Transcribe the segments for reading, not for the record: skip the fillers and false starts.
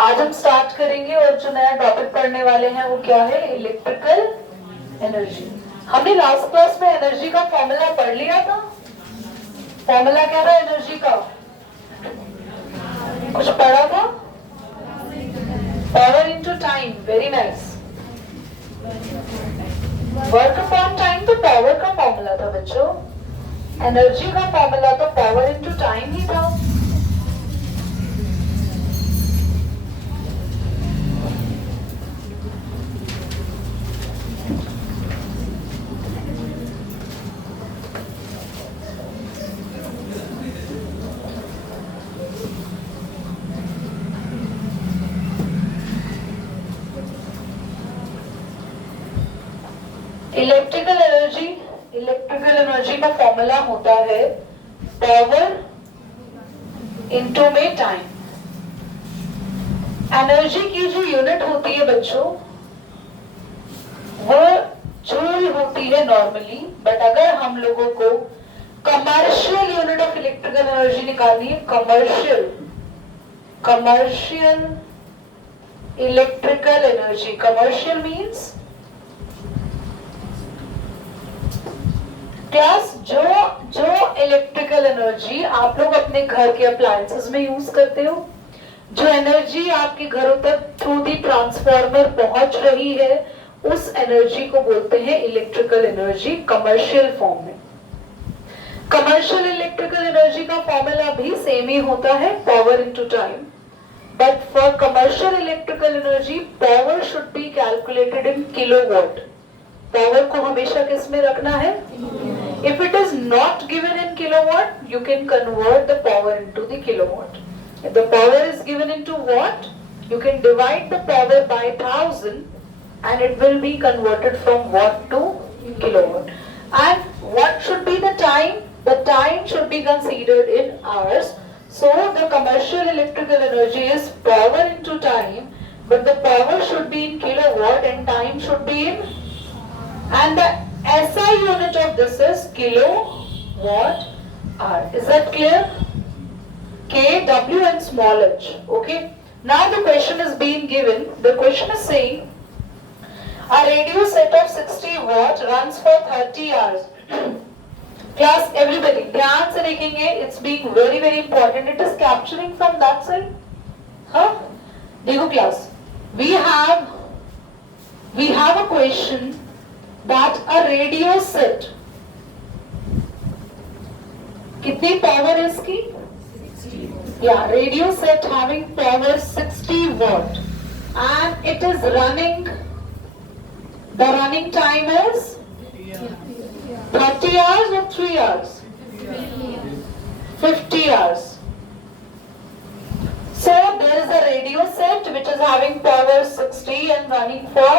आज हम स्टार्ट करेंगे और जो नया टॉपिक पढ़ने वाले हैं वो क्या है, इलेक्ट्रिकल एनर्जी। हमने लास्ट क्लास में एनर्जी का फॉर्मूला पढ़ लिया था। फॉर्मूला क्या था एनर्जी का, कुछ पढ़ा था? Power into time, very nice. Work upon time तो पावर का फॉर्मूला था बच्चों, एनर्जी का फॉर्मूला तो पावर इनटू टाइम ही था। इलेक्ट्रिकल एनर्जी का फॉर्मूला होता है पावर इनटू में टाइम। एनर्जी की जो यूनिट होती है बच्चों वो जूल होती है नॉर्मली, बट अगर हम लोगों को commercial unit of electrical energy निकालनी है, commercial electrical energy, commercial means class जो इलेक्ट्रिकल एनर्जी आप लोग अपने घर के अप्लायंसेस में यूज करते हो, जो एनर्जी आपके घरों तक थ्रू दी ट्रांसफार्मर पहुंच रही है, उस एनर्जी को बोलते हैं इलेक्ट्रिकल एनर्जी कमर्शियल फॉर्म में। कमर्शियल इलेक्ट्रिकल एनर्जी का फॉर्मूला भी सेम ही होता है, power into time, but for commercial electrical energy power should be calculated in kilowatt. Power को हमेशा किस में रखना है? If it is not given in kilowatt, you can convert the power into the kilowatt. If the power is given into watt, you can divide the power by 1000 and it will be converted from watt to kilowatt. And what should be the time? The time should be considered in hours. So the commercial electrical energy is power into time, but the power should be in kilowatt and time should be in, and the SI unit of this is kilowatt hour. Is that clear? K, W and small h. Okay. Now the question is being given. The question is saying a radio set of 60 watt runs for 30 hours. Class, everybody, ध्यान से देखेंगे. It's being very important. It is capturing from that side. हाँ? देखो class. We have a question that a radio set, कितनी power है इसकी? Yeah, radio set having power 60 watt and it is running, the running time is 30 hours or 3 hours? 50 hours. So there is a radio set which is having power 60 and running for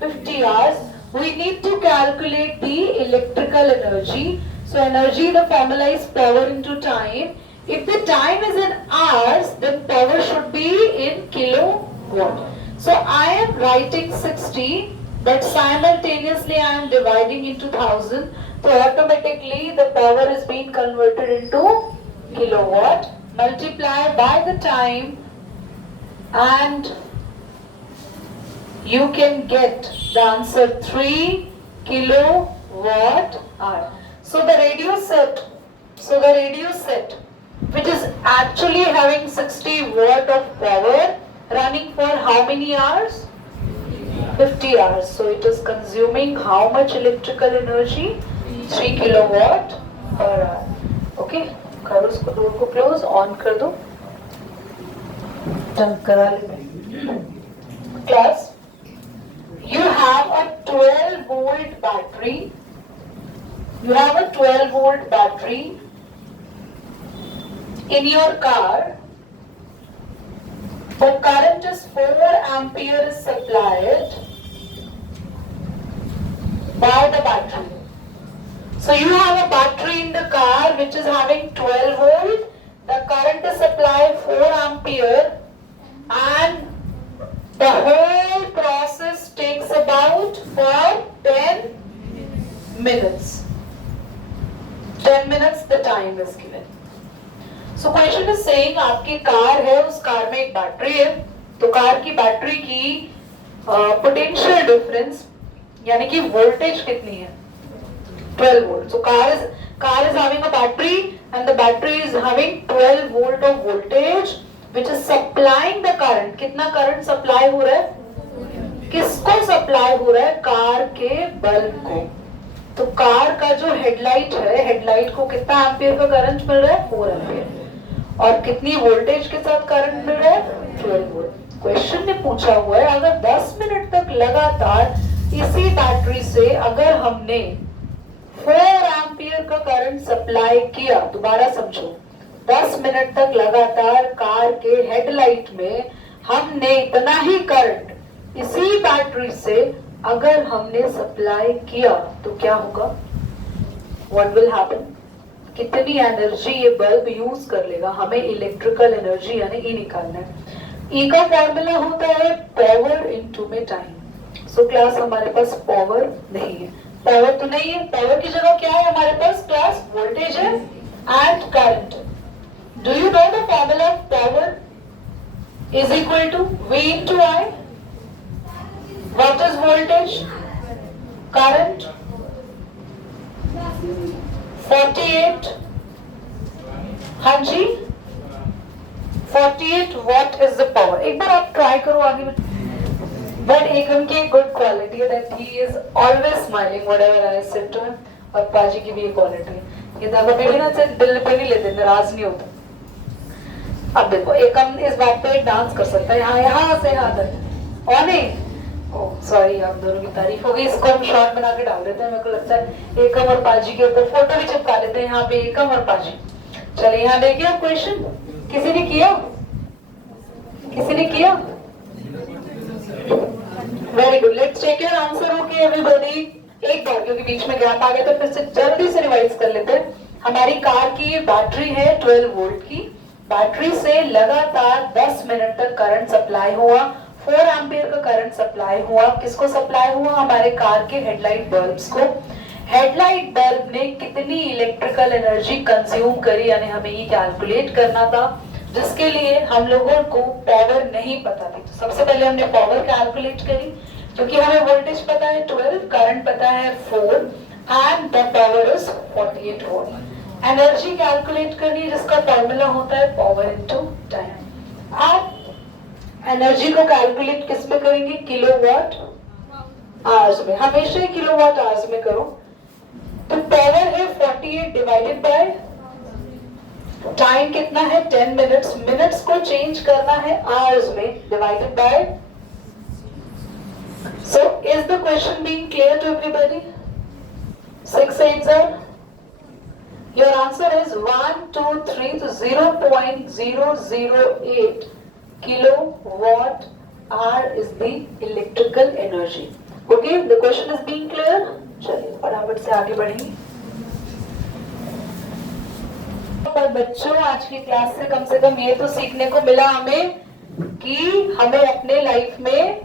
50 hours. We need to calculate the electrical energy. So energy, the formula is power into time. If the time is in hours, then power should be in kilowatt. So I am writing 60, but simultaneously I am dividing into 1000. So automatically the power is being converted into kilowatt. Multiply by the time and you can get the answer 3 kilowatt hour. So the radio set which is actually having 60 watt of power running for how many hours? 50 hours. So it is consuming how much electrical energy? 3 kilowatt per hour. Okay, करो उसको, door को close, on कर दो, चल करा लेते। Class, you have a 12 volt battery. You have a 12 volt battery in your car. The current is 4 ampere is supplied by the battery. So you have a battery in the car which is having 12 volt. The current is supplied 4 ampere and the whole process takes about for 10 minutes. 10 minutes the time is given. So question is saying आपकी car है, उस car में एक battery है, तो car की battery की potential difference यानी कि वोल्टेज कितनी है, 12 volt. So car is having a battery and the battery is having 12 volt of voltage which is supplying the current. कितना करंट सप्लाई हो रहा है, किसको सप्लाई हो रहा है, कार के बल्ब को. तो कार का जो हेडलाइट है, हेडलाइट को कितना एम्पियर का करंट मिल रहा है, 4 एम्पियर. और कितनी वोल्टेज के साथ करंट मिल रहा है, 12 वोल्ट. क्वेश्चन में पूछा हुआ है अगर 10 मिनट तक लगातार इसी बैटरी से अगर हमने 4 एम्पियर का करंट सप्लाई किया, दोबारा समझो, 10 मिनट तक लगातार कार के हेडलाइट में हमने इतना ही करंट इसी बैटरी से अगर हमने सप्लाई किया तो क्या होगा, व्हाट विल हैपन, कितनी एनर्जी ये बल्ब यूज कर लेगा. हमें इलेक्ट्रिकल एनर्जी यानी ई निकालना है. ई का फॉर्मूला होता है पावर इनटू में टाइम. सो क्लास हमारे पास पावर नहीं है, पावर तो नहीं है, पावर की जगह क्या है हमारे पास क्लास, वोल्टेज है and current. Do you know the formula of power is equal to V into I. What is voltage, current, 48. हाँ जी, 48 watt is the power. एक बार आप ट्राई करो आगे. बट एकम की एक गुड क्वालिटी है that he is always smiling whatever I said to him. और पाजी की भी एक क्वालिटी है, ये दादा बेबी ना दिल पे नहीं लेते, नाराज नहीं होता. अब देखो एकम इस बात पे डांस कर सकता है, यहाँ से यहाँ तक. और नहीं, ओह सॉरी, आप दोनों की तारीफ हो गई. इसको हम शॉर्ट बना के डाल देते हैं. मेरे को लगता है एकम और पाजी के ऊपर फोटो भी चिपका देते हैं, यहाँ पे एकम और पाजी. चलिए यहाँ देखिए आप क्वेश्चन, किसी ने किया, किसी ने किया, very good. Let's take your answer. Okay everybody, एक बार क्योंकि बीच में गैप आ गया तो फिर से जल्दी से रिवाइज कर लेते हैं. हमारी कार की ये बैटरी है 12 वोल्ट की. बैटरी से लगातार 10 मिनट तक करंट सप्लाई हुआ, 4 एम्पियर का करंट सप्लाई हुआ. किसको सप्लाई हुआ, हमारे कार के हेडलाइट बल्ब्स को. हेडलाइट बल्ब ने कितनी इलेक्ट्रिकल एनर्जी कंज्यूम करी, यानी हमें ये कैलकुलेट करना था, जिसके लिए हम लोगों को पावर नहीं पता थी. तो सबसे पहले हमने पावर कैलकुलेट करी, क्योंकि हमें वोल्टेज पता है 12, करंट पता है 4 and the power is 48 volt. Energy calculate करनी है जिसका फॉर्मूला होता है पावर इनटू टाइम. आप एनर्जी को कैलकुलेट किस में करेंगे, किलोवाट आवर्स में. हमेशा किलोवाट आवर्स में करो. तो पावर है 48 डिवाइडेड बाय टाइम कितना है 10 मिनट्स. मिनट्स को चेंज करना है आवर्स में, divided by. So is the question being clear to everybody? 6 8 your answer is 1 2 3 तो 0.008 kilowatt hour is the electrical energy. Okay, the question is being clear. चलिए फटाफट से आगे बढ़ेंगे. पर बच्चों आज की क्लास से कम ये तो सीखने को मिला हमें कि हमें अपने लाइफ में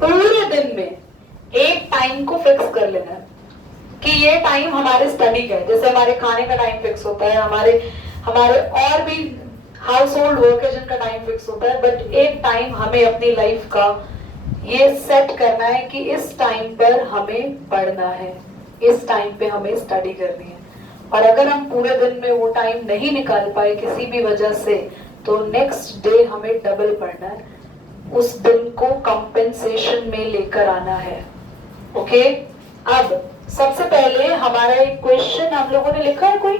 पूरे दिन में एक टाइम को फिक्स कर लेना है कि ये टाइम हमारे स्टडी का है. जैसे हमारे खाने का टाइम फिक्स होता है, हमारे और भी हाउस होल्ड वर्क है जिनका टाइम फिक्स होता है. बट एक टाइम हमें अपनी लाइफ का ये सेट करना है कि इस टाइम पर हमें पढ़ना है, इस टाइम पे हमें स्टडी करनी है. और अगर हम पूरे दिन में वो टाइम नहीं निकाल पाए किसी भी वजह से, तो नेक्स्ट डे हमें डबल पढ़ना है. उस दिन को कंपेंसेशन में लेकर आना है. ओके, अब सबसे पहले हमारा एक क्वेश्चन हम लोगों ने लिखा है कोई.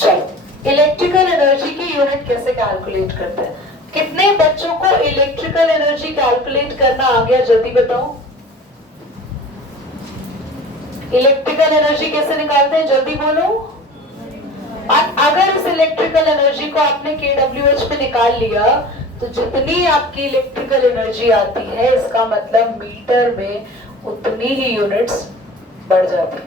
चलो, इलेक्ट्रिकल एनर्जी की यूनिट कैसे कैलकुलेट करते हैं? कितने बच्चों को इलेक्ट्रिकल एनर्जी कैलकुलेट करना आ गया, जल्दी बताओ. इलेक्ट्रिकल एनर्जी कैसे निकालते हैं, जल्दी बोलो. और अगर इस इलेक्ट्रिकल एनर्जी को आपने kWh पे निकाल लिया तो जितनी आपकी इलेक्ट्रिकल एनर्जी आती है, इसका मतलब मीटर में उतनी ही यूनिट्स बढ़ जाती है.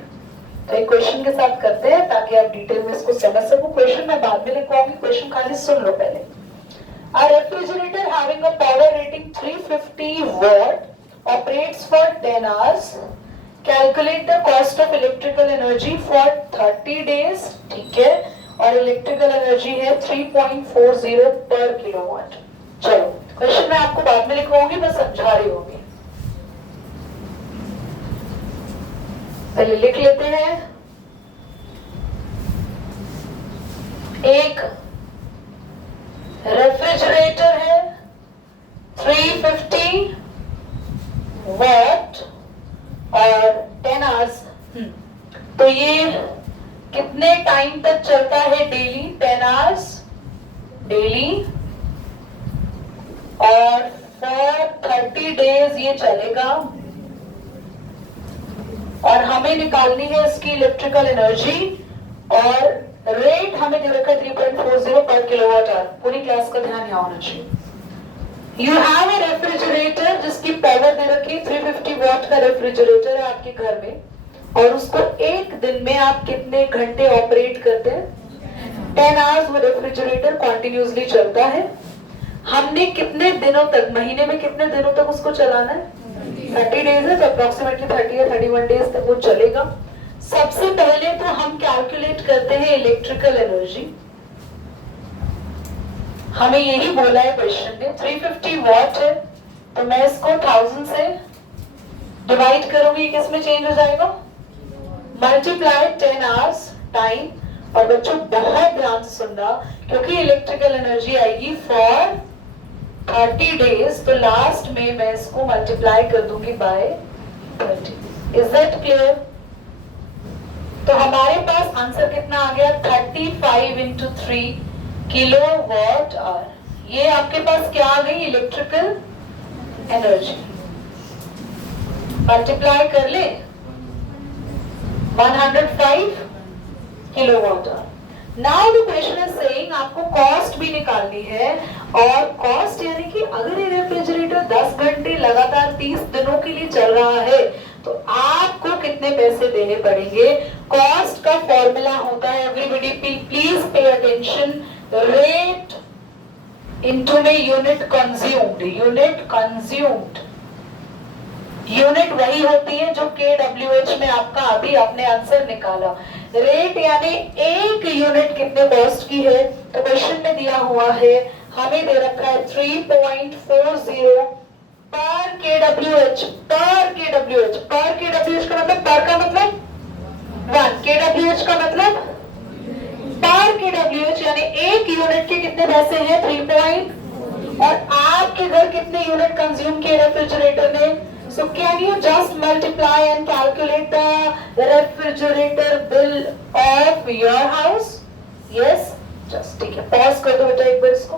तो एक क्वेश्चन के साथ करते हैं ताकि आप डिटेल में इसको समझ सको. क्वेश्चन मैं बाद में लिखवाऊंगी, क्वेश्चन खाली सुन लो पहले. A refrigerator having a power rating 350 watt operates for 10 hours. Calculate the cost of electrical energy for 30 days. ठीक है, और इलेक्ट्रिकल एनर्जी है 3.40 पर किलोवाट. चलो क्वेश्चन मैं आपको बाद में लिखवाऊंगी, मैं समझा रही होंगी। पहले लिख लेते हैं। एक रेफ्रिजरेटर है 350 वॉट और 10 आवर्स। तो ये कितने टाइम तक चलता है डेली? 10 आवर्स डेली, और फॉर 30 डेज ये चलेगा। और हमें निकालनी है इसकी इलेक्ट्रिकल एनर्जी, और रेट हमें दे रखा है 3.40 पर किलोवाट आवर। पूरी क्लास का ध्यान यहाँ होना चाहिए। यू हैव ए रेफ्रिजरेटर जिसकी पावर दे रखी 350 वॉट का रेफ्रिजरेटर है आपके घर में, और उसको एक दिन में आप कितने घंटे ऑपरेट करते हैं? 10 आवर्स वो रेफ्रिजरेटर कॉन्टिन्यूसली चलता है। हमने कितने दिनों तक, महीने में कितने दिनों तक उसको चलाना है? 30 डेज है, तो अप्रोक्सीमेटली 30 या 31 डेज तक वो चलेगा। सबसे पहले तो हम कैलकुलेट करते हैं इलेक्ट्रिकल एनर्जी। हमें यही बोला है क्वेश्चन में, 350 वॉट है, तो मैं इसको 1000 से डिवाइड करूंगी, किस में चेंज हो जाएगा? Multiply 10 hours time. और बच्चों बहुत ध्यान से सुनना, क्योंकि इलेक्ट्रिकल एनर्जी आएगी फॉर 30 डेज, तो लास्ट में मैं इसको मल्टीप्लाई कर दूंगी बाय 30। Is that clear? तो हमारे पास आंसर कितना आ गया? 35 इंटू 3 किलो वॉट आवर। ये आपके पास क्या आ गई? Electrical energy. मल्टीप्लाई कर ले 105 kilo watt hour. Now the question is saying आपको कॉस्ट भी निकालनी है, और कॉस्ट यानी कि अगर ये रेफ्रिजरेटर 10 घंटे लगातार 30 दिनों के लिए चल रहा है, तो आपको कितने पैसे देने पड़ेंगे? कॉस्ट का फॉर्मूला होता है, everybody please pay attention, rate into में unit consumed. Unit consumed, unit वही होती है जो KWH में आपका अभी आपने आंसर निकाला। रेट यानी एक यूनिट कितने कॉस्ट की है, तो क्वेश्चन में दिया हुआ है, हमें दे रखा है 3.40 पर KWH। पर KWH, पर KWH का मतलब, पर का मतलब 1, KWH का मतलब पर KWH, यानी एक यूनिट के कितने पैसे हैं? 3 और आपके घर कितने यूनिट कंज्यूम किए रेफ्रिजरेटर ने? So can you just multiply and calculate the refrigerator bill of your house? Yes, just ठीक है, पॉज कर दो बेटा एक बार इसको।